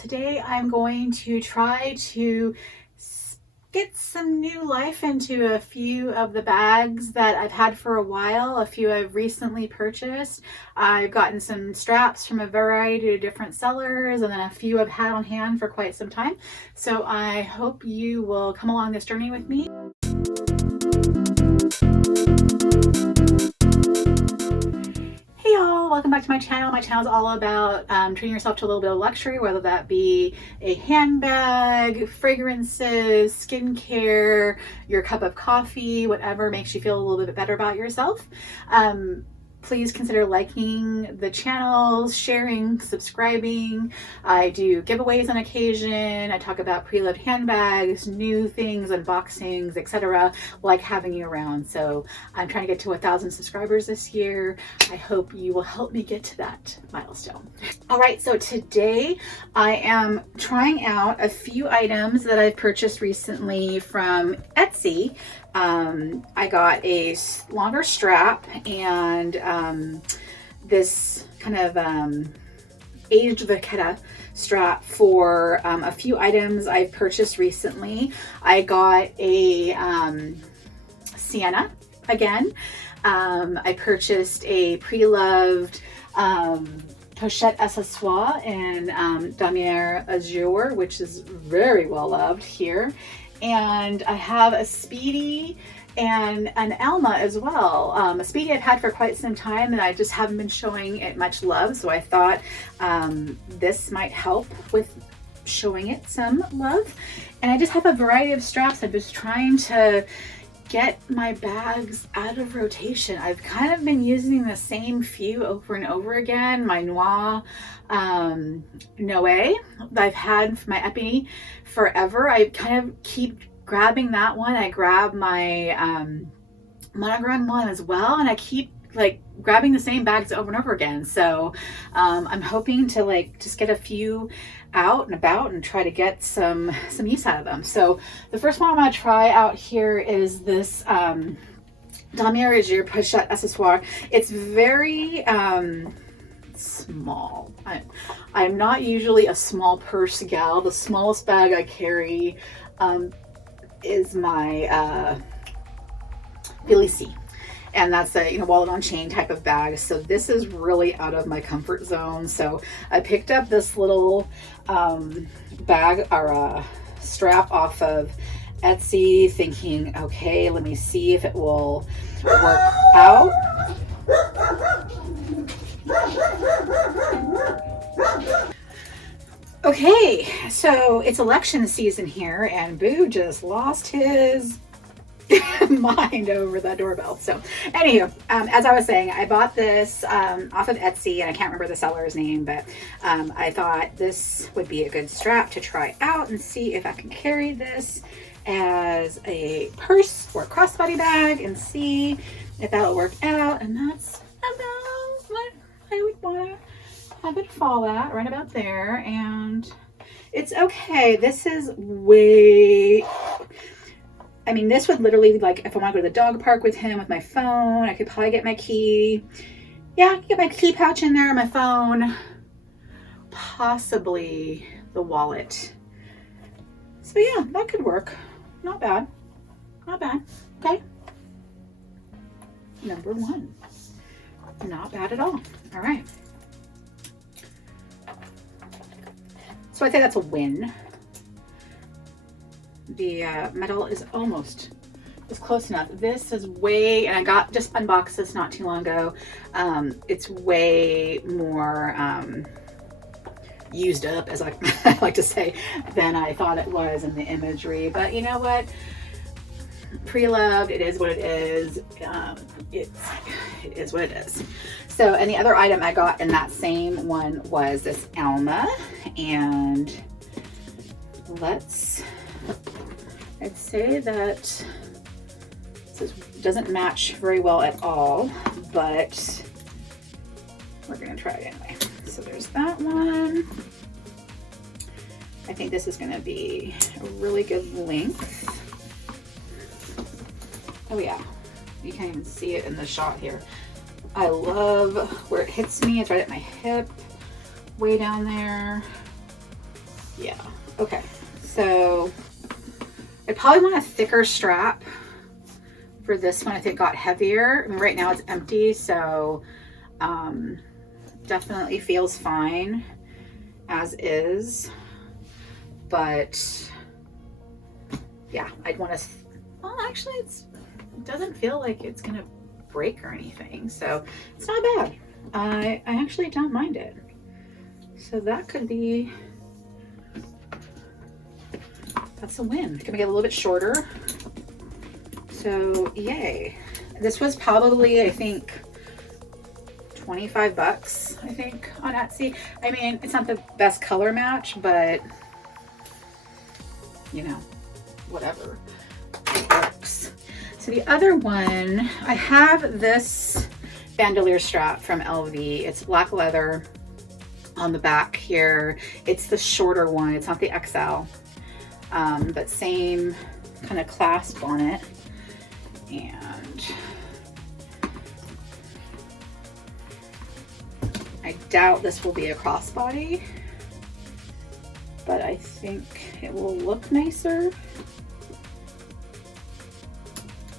Today I'm going to try to get some new life into a few of the bags that I've had for a while, a few I've recently purchased. I've gotten some straps from a variety of different sellers, and then a few I've had on hand for quite some time. So I hope you will come along this journey with me. Hey y'all, welcome back to my channel. My channel is all about treating yourself to a little bit of luxury, whether that be a handbag, fragrances, skincare, your cup of coffee, whatever makes you feel a little bit better about yourself. Please consider liking the channel, sharing, subscribing. I do giveaways on occasion. I talk about pre-loved handbags, new things, unboxings, etc. Like having you around. So I'm trying to get to 1,000 subscribers this year. I hope you will help me get to that milestone. All right, so today I am trying out a few items that I've purchased recently from Etsy. I got a longer strap and this kind of aged vachetta strap for a few items I've purchased recently. I got a sienna again. I purchased a pre-loved pochette accessoire in Damier Azure, which is very well loved here. And I have a Speedy and an Alma as well. A Speedy I've had for quite some time and I just haven't been showing it much love. So I thought this might help with showing it some love. And I just have a variety of straps. I'm just trying to get my bags out of rotation. I've kind of been using the same few over and over again. My Noir Noé that I've had for my Ebene forever. I kind of keep grabbing that one. I grab my monogram one as well, and I keep like grabbing the same bags over and over again. So I'm hoping to like just get a few out and about and try to get some use out of them. So the first one I'm going to try out here is this Damier Azure pochette accessoire. It's very small. I'm not usually a small purse gal. The smallest bag I carry is my Felicie. And that's a wallet on chain type of bag. So this is really out of my comfort zone. So I picked up this little bag or strap off of Etsy thinking, okay, let me see if it will work out. Okay, so it's election season here and Boo just lost his mind over the doorbell. So anywho, as I was saying, I bought this off of Etsy and I can't remember the seller's name, but I thought this would be a good strap to try out and see if I can carry this as a purse or a crossbody bag and see if that'll work out. And that's about what I would want to have it fall at, right about there. And it's okay. This is way, I mean, this would literally, like, if I want to go to the dog park with him with my phone, I could probably get my key. Yeah, I could get my key pouch in there, my phone, possibly the wallet. So yeah, that could work. Not bad. Not bad. Okay. Number one. Not bad at all. All right. So I'd say that's a win. The metal is almost, it's close enough. This is way, and I just unboxed this not too long ago. It's way more used up, as I like to say, than I thought it was in the imagery. But you know what? Pre-loved, it is what it is. It is what it is. So, and the other item I got in that same one was this Alma, and I'd say that this doesn't match very well at all, but we're gonna try it anyway. So there's that one. I think this is gonna be a really good length. Oh yeah, you can't even see it in the shot here. I love where it hits me. It's right at my hip, way down there. Yeah, okay. So I probably want a thicker strap for this one if it got heavier. I mean, right now it's empty, so definitely feels fine as is. But yeah, I'd want to, well, actually it doesn't feel like it's gonna break or anything, so it's not bad. I actually don't mind it. So that could be, that's a win. Can we get a little bit shorter? So yay. This was probably, I think, 25 bucks, I think, on Etsy. I mean, it's not the best color match, but you know, whatever, it works. So the other one, I have this bandolier strap from LV. It's black leather on the back here. It's the shorter one. It's not the XL, but same kind of clasp on it. And I doubt this will be a crossbody, but I think it will look nicer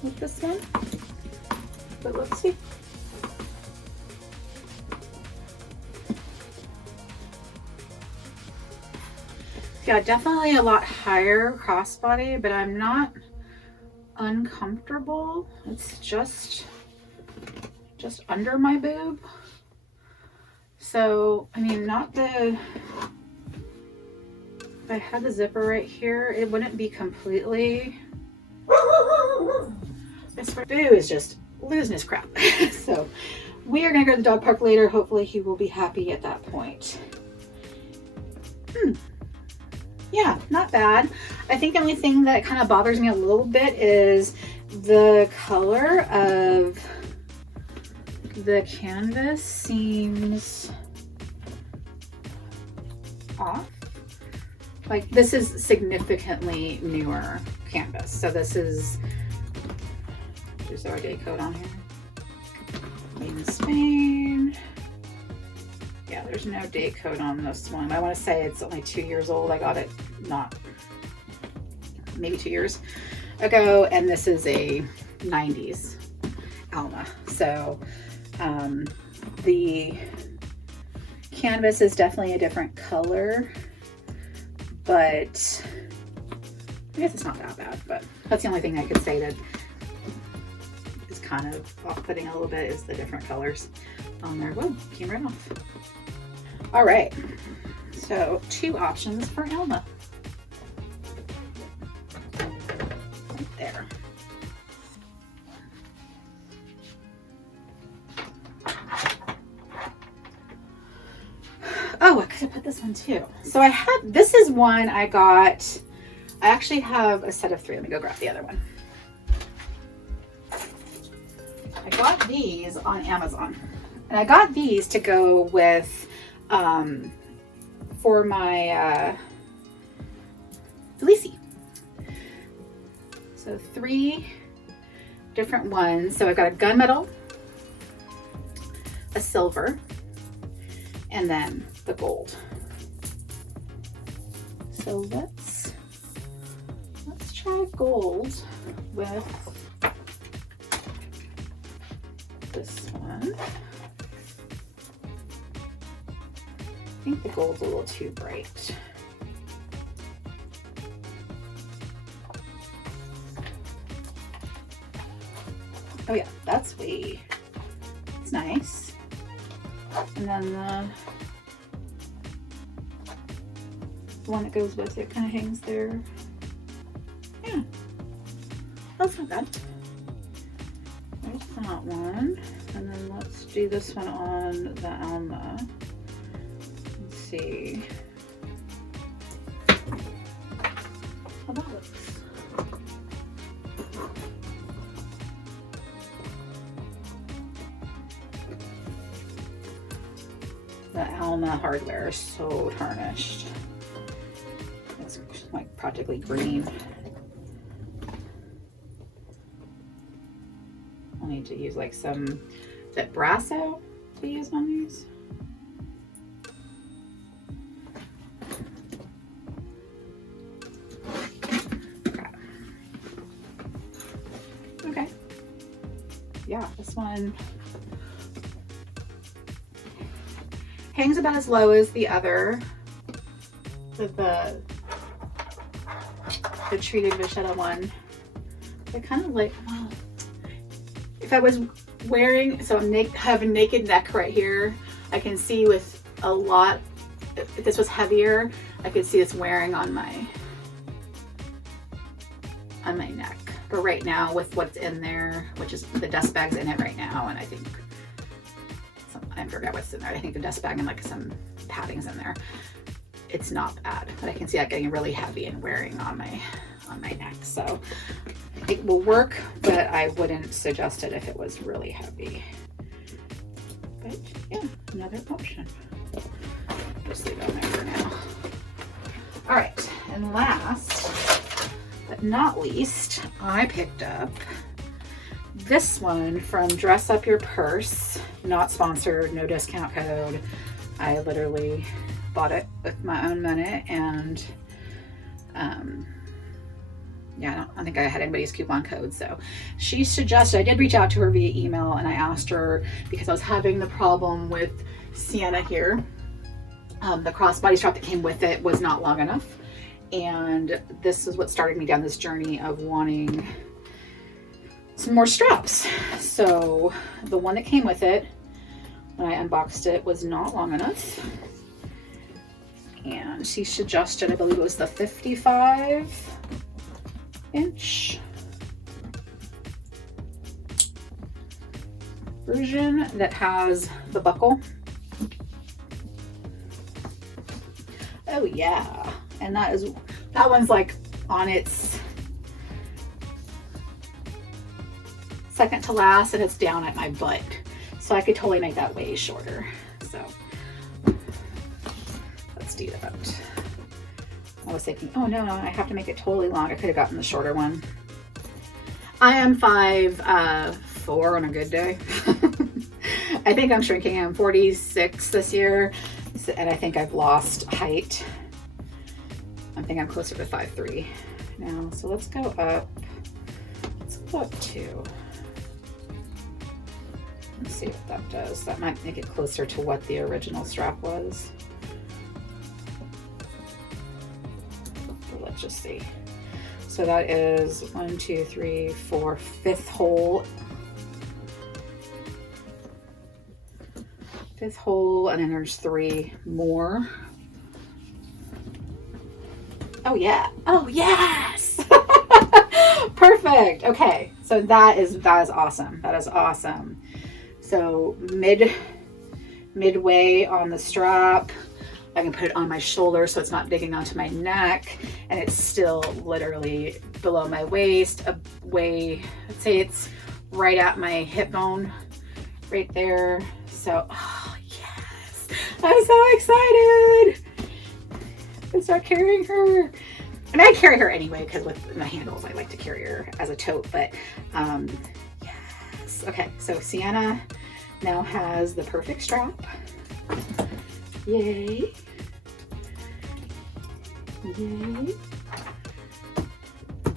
with this one. But let's see. Yeah, definitely a lot higher crossbody, but I'm not uncomfortable. It's just under my boob. So, I mean, not the, if I had the zipper right here, it wouldn't be completely, this boo is just losing his crap. So we are gonna go to the dog park later. Hopefully he will be happy at that point. Yeah, not bad. I think the only thing that kind of bothers me a little bit is the color of the canvas seems off. Like, this is significantly newer canvas. So this is our day code on here. Made in Spain. Yeah, there's no date code on this one. I want to say it's only 2 years old. I got it maybe 2 years ago, and this is a 90s Alma. So the canvas is definitely a different color, but I guess it's not that bad. But that's the only thing I could say that is kind of off-putting a little bit, is the different colors on there. Whoa, came right off. All right, so 2 options for Alma. Right there. Oh, I could have put this one too. So I have, this is one I got, I actually have a set of 3. Let me go grab the other one. I got these on Amazon, and I got these to go with for my Felicie. So 3 different ones. So I've got a gunmetal, a silver, and then the gold. So let's try gold with this one. I think the gold's a little too bright. Oh yeah, that's sweet. It's nice. And then the one that goes with it kind of hangs there. Yeah, that's not bad. There's that one. And then let's do this one on the Alma. Let's see how that looks. The Alma hardware is so tarnished. It's like practically green. I'll need to use like some, is it Brasso to use on these? yeah, this one hangs about as low as the other, the treated vachetta one. I kind of like, well, if I was wearing, so I have a naked neck right here. I can see with a lot, if this was heavier, I could see it's wearing on my neck. But right now with what's in there, which is the dust bag's in it right now, and I think I forgot what's in there. I think the dust bag and like some padding's in there. It's not bad, but I can see that getting really heavy and wearing on my neck. So it will work, but I wouldn't suggest it if it was really heavy. But yeah, another option. Just leave it on there for now. All right, and last but not least, I picked up this one from Dress Up Your Purse. Not sponsored, no discount code. I literally bought it with my own money, and yeah, I don't think I had anybody's coupon code. So she suggested, I did reach out to her via email, and I asked her, because I was having the problem with Sienna here. The crossbody strap that came with it was not long enough. And this is what started me down this journey of wanting some more straps. So the one that came with it, when I unboxed it, was not long enough. And she suggested, I believe it was the 55-inch version that has the buckle. Oh yeah, and that one's like on its second to last, and it's down at my butt, so I could totally make that way shorter. So let's do that. I was thinking, oh no, I have to make it totally long. I could have gotten the shorter one. I am 5'4" on a good day. I think I'm shrinking. I'm 46 this year, and I think I've lost height. I think I'm closer to 5'3" now. So let's go up. Let's go up 2. Let's see what that does. That might make it closer to what the original strap was. But let's just see. So that is 1, 2, 3, 4, 5th hole. 5th hole, and then there's 3 more. Oh yeah. Oh yes. Perfect. Okay. So that is awesome. That is awesome. So midway on the strap, I can put it on my shoulder so it's not digging onto my neck, and it's still literally below my waist, I'd say it's right at my hip bone right there. So, oh yes, I'm so excited. And start carrying her. And I carry her anyway, because with the handles, I like to carry her as a tote, but yes. Okay, so Sienna now has the perfect strap. Yay. Yay.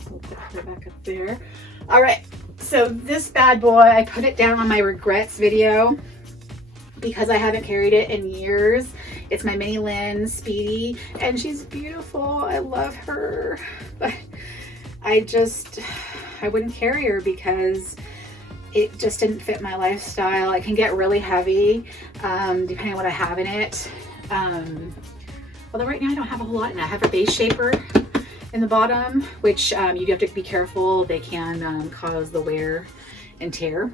We'll put her back up there. All right, so this bad boy, I put it down on my regrets video because I haven't carried it in years. It's my mini Lynn Speedy, and she's beautiful. I love her, but I wouldn't carry her because it just didn't fit my lifestyle. It can get really heavy depending on what I have in it. Although right now I don't have a whole lot in it. I have a base shaper in the bottom, which you do have to be careful. They can cause the wear and tear.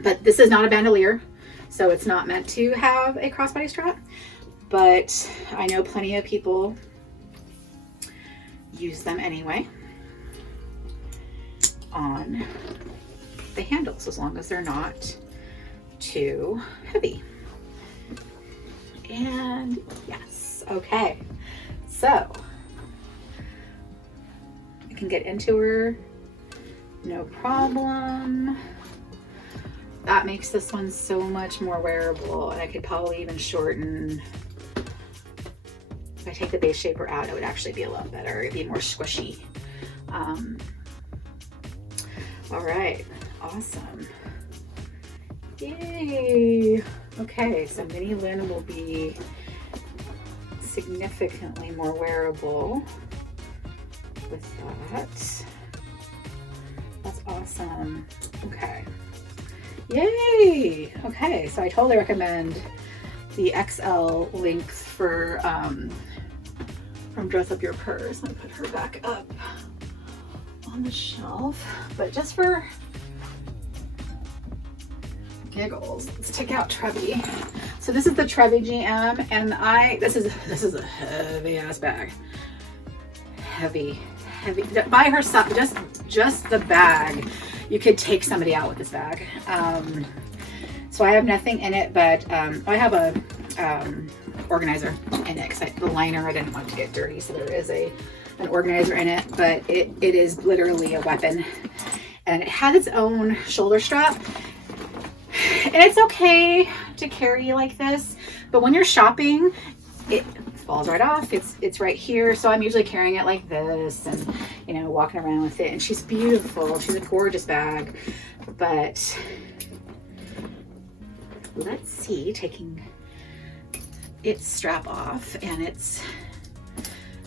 But this is not a bandolier, so it's not meant to have a crossbody strap. But I know plenty of people use them anyway on the handles, as long as they're not too heavy. And yes, okay, so I can get into her, no problem. That makes this one so much more wearable, and I could probably even shorten. If I take the base shaper out, it would actually be a lot better. It'd be more squishy. All right, awesome. Yay. Okay, so Mini Lynn will be significantly more wearable with that. That's awesome. Okay. Yay. Okay, so I totally recommend the XL length for from Dress Up Your Purse. Let me put her back up on the shelf, but just for giggles, let's take out Trevi. So this is the Trevi GM, and this is a heavy ass bag. Heavy. By herself, just the bag, you could take somebody out with this bag. So I have nothing in it, but I have a organizer in it because the liner I didn't want to get dirty, so there is an organizer in it, but it is literally a weapon, and it has its own shoulder strap. And it's okay to carry like this, but when you're shopping, it falls right off. It's right here, so I'm usually carrying it like this and, you know, walking around with it. And she's beautiful. She's a gorgeous bag. But let's see, taking its strap off, and it's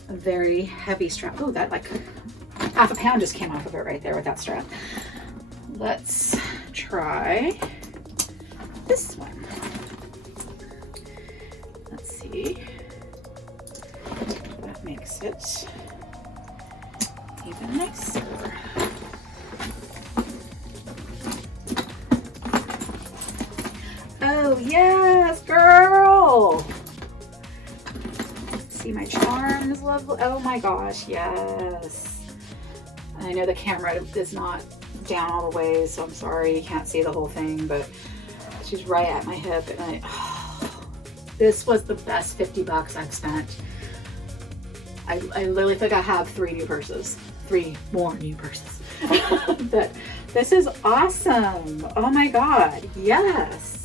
a very heavy strap. Oh, that like half a pound just came off of it right there with that strap. Let's try this one. Let's see. That makes it even nicer. Oh yes, girl. Let's see my charms, lovely. Oh my gosh, yes. I know the camera is not down all the way, so I'm sorry you can't see the whole thing, but she's right at my hip, and this was the best 50 bucks I've spent. I literally think I have 3 more new purses. But this is awesome. Oh my God, yes.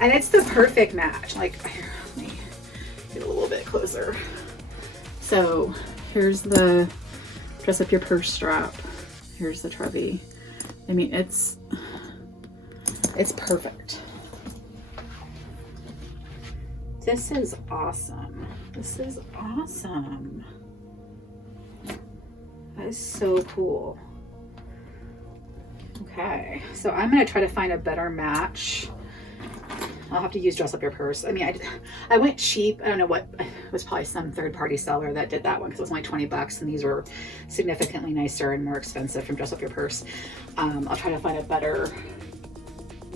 And it's the perfect match. Like, here, let me get a little bit closer. So here's the Dress Up Your Purse strap. Here's the Trevi. I mean, it's perfect. This is awesome. This is awesome. That is so cool. Okay, so I'm gonna try to find a better match. I'll have to use Dress Up Your Purse. I mean, I went cheap. I don't know what, it was probably some third-party seller that did that one because it was only 20 bucks, and these were significantly nicer and more expensive from Dress Up Your Purse. I'll try to find a better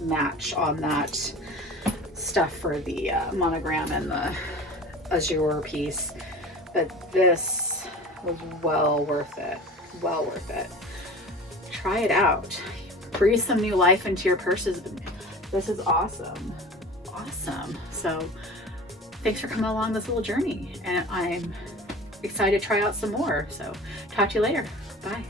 match on that stuff for the monogram and the azure piece, but this was well worth it. Well worth it. Try it out. Breathe some new life into your purses. This is awesome. Awesome. So thanks for coming along this little journey, and I'm excited to try out some more. So talk to you later. Bye.